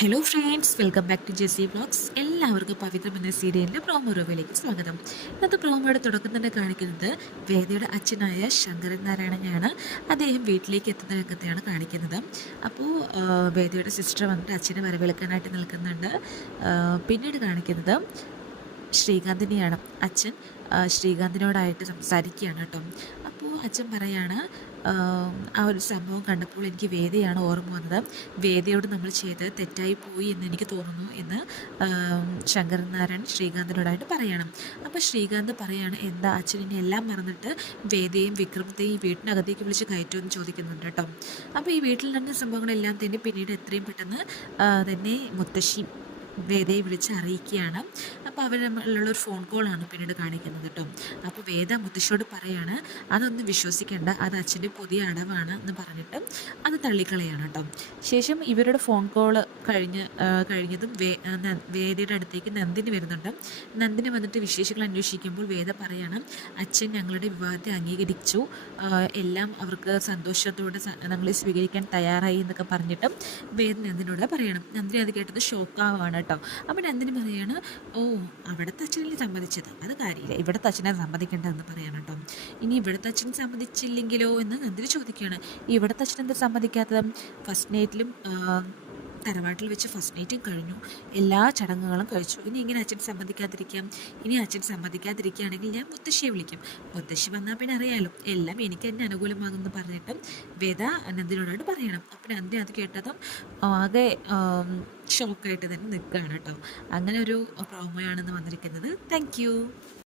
Hello friends, welcome back to Jessy vlogs. എല്ലാവർക്കും പവിത്രം എന്ന സീരിയലിൻ്റെ പ്രോമോ റിവ്യൂയിലേക്ക് സ്വാഗതം. ഇന്നത്തെ പ്രോമോയുടെ തുടക്കം തന്നെ കാണിക്കുന്നത് വേദയുടെ അച്ഛനായ ശങ്കരൻ നാരായണനെയാണ്. അദ്ദേഹം വീട്ടിലേക്ക് എത്തുന്ന രംഗത്തെയാണ് കാണിക്കുന്നത്. അപ്പോൾ വേദയുടെ സിസ്റ്റർ വന്നിട്ട് അച്ഛനെ വരവേൽക്കാനായിട്ട് നിൽക്കുന്നുണ്ട്. പിന്നീട് കാണിക്കുന്നത് ശ്രീകാന്തിനെയാണ്. അച്ഛൻ ശ്രീകാന്തിനോടായിട്ട് സംസാരിക്കുകയാണ് കേട്ടോ. അപ്പോൾ അച്ഛൻ പറയാണ്, ആ ഒരു സംഭവം കണ്ടപ്പോൾ എനിക്ക് വേദയാണ് ഓർമ്മ വന്നത്. വേദയോട് നമ്മൾ ചെയ്തത് തെറ്റായി പോയി എന്ന് എനിക്ക് തോന്നുന്നു എന്ന് ശങ്കരൻ നാരായണൻ ശ്രീകാന്തിനോടായിട്ട് പറയണം. അപ്പോൾ ശ്രീകാന്ത് പറയാണ്, എന്താ അച്ഛൻ ഇനി എല്ലാം മറന്നിട്ട് വേദയും വിക്രമത്തെയും ഈ വീട്ടിനകത്തേക്ക് വിളിച്ച് കയറ്റുമെന്ന് ചോദിക്കുന്നുണ്ട് കേട്ടോ. അപ്പോൾ ഈ വീട്ടിൽ നടന്ന സംഭവങ്ങളെല്ലാം തന്നെ പിന്നീട് എത്രയും പെട്ടെന്ന് തന്നെ മുത്തശ്ശി വേദയെ വിളിച്ച് അറിയിക്കുകയാണ്. അപ്പോൾ അവർ തമ്മിലുള്ളൊരു ഫോൺ കോളാണ് പിന്നീട് കാണിക്കുന്നത് കേട്ടോ. അപ്പോൾ വേദ മുത്തശ്ശിയോട് പറയാണ്, അതൊന്നും വിശ്വസിക്കേണ്ട, അത് അച്ഛൻ്റെ പുതിയ അടവാണ് എന്ന് പറഞ്ഞിട്ട് അത് തള്ളിക്കളയാണ് കേട്ടോ. ശേഷം ഇവരുടെ ഫോൺ കോള് കഴിഞ്ഞതും വേദയുടെ അടുത്തേക്ക് നന്ദിനി വരുന്നുണ്ട്. നന്ദിനി വന്നിട്ട് വിശേഷങ്ങൾ അന്വേഷിക്കുമ്പോൾ വേദ പറയാണ്, അച്ഛൻ ഞങ്ങളുടെ വിവാഹത്തെ അംഗീകരിച്ചു, എല്ലാം അവർക്ക് സന്തോഷത്തോടെ ഞങ്ങളെ സ്വീകരിക്കാൻ തയ്യാറായി എന്നൊക്കെ പറഞ്ഞിട്ട് വേദ നന്ദിനോട് പറയണം. നന്ദിനി അത് കേട്ടത് ഷോക്കാവാണ് കേട്ടോ. അപ്പം നന്ദിനി പറയാണ്, ഓ അവിടുത്തെ അച്ഛനല്ലേ സമ്മതിച്ചത്, അത് കാര്യമില്ല, ഇവിടുത്തെ അച്ഛനെ സമ്മതിക്കേണ്ടതെന്ന് പറയണം കേട്ടോ. ഇനി ഇവിടുത്തെ അച്ഛൻ സമ്മതിച്ചില്ലെങ്കിലോ എന്ന് നന്ദിനി ചോദിക്കുകയാണ്. ഇവിടുത്തെ അച്ഛൻ എന്താ സമ്മതിക്കാത്തത്? ഫസ്റ്റ് നൈറ്റിലും തറവാട്ടിൽ വെച്ച് ഫസ്റ്റ് നൈറ്റും കഴിഞ്ഞു, എല്ലാ ചടങ്ങുകളും കഴിച്ചു. ഇനി ഇങ്ങനെ അച്ഛൻ സമ്മതിക്കാതിരിക്കാം? ഇനി അച്ഛൻ സമ്മതിക്കാതിരിക്കുകയാണെങ്കിൽ ഞാൻ മുത്തശ്ശിയെ വിളിക്കും. മുത്തശ്ശി വന്നാൽ പിന്നെ അറിയാലോ, എല്ലാം എനിക്ക് തന്നെ അനുകൂലമാകുമെന്ന് പറഞ്ഞിട്ട് വേദ നന്ദിനോടായിട്ട് പറയണം. അപ്പം നന്ദി അത് കേട്ടതും ആകെ ഷോക്കായിട്ട് തന്നെ നിൽക്കുകയാണ് കേട്ടോ. അങ്ങനെ ഒരു പ്രോമോയാണെന്ന് വന്നിരിക്കുന്നത്. താങ്ക്